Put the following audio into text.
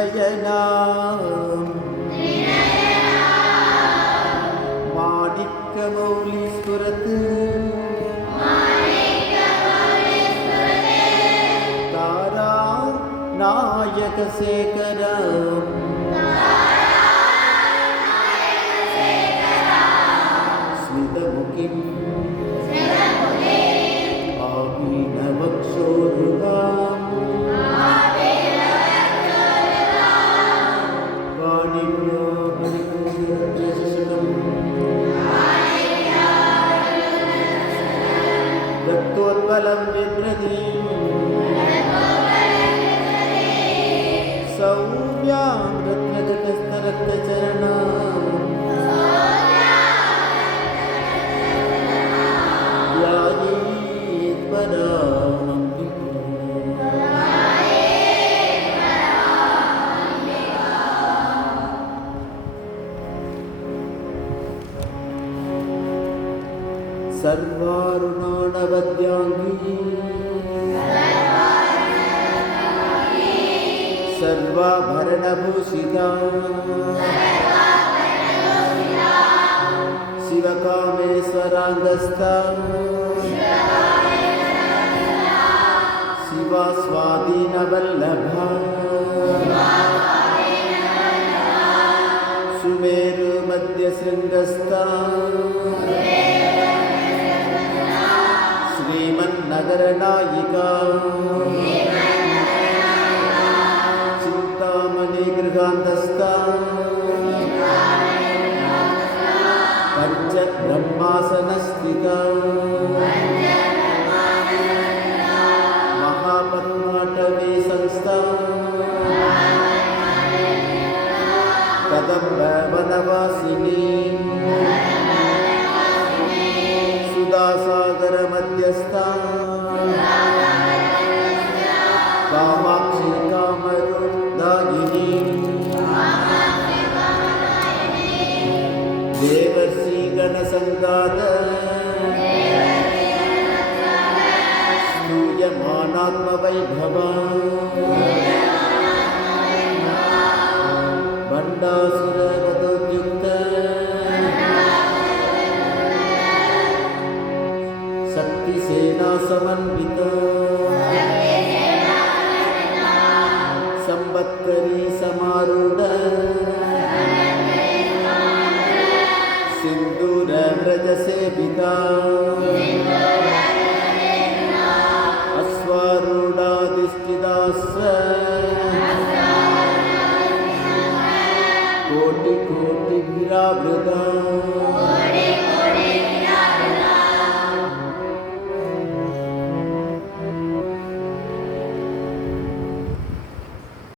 त्रिनयना माणिक्यमौलि स्फुरत् तारा नायकशेखर स्मितमुखिम् आवीनवक्षोरुहाम् पाणिभ्यो हरिपूर्णशतम् रक्तोत्पलं बिभ्रतीम् सौम्यां रत्नघटस्थरक्तचरणाम् सर्वारुणानवद्यांगी सर्वाभरणभूषिता शिवकामेश्वराङ्गस्था शिवा स्वाधीनवल्लभा सुमेरुमध्यशृङ्गस्था श्रीमन्नगरनायिका चिन्तामणिगृहान्तस्था पञ्चब्रह्मासनस्थिता महापद्माटवी संस्था कदम्बवनवासिनी सुधासागर मध्यस्था कामाक्षी कामरुदायिनी देवर्षि गणसङ्गात स्तूयमानात्मवैभवा भण्डासुरवधोद्युक्त शक्तिसेना समन्विता संवत्करी समारूढ़ सिंदूर व्रज सेविता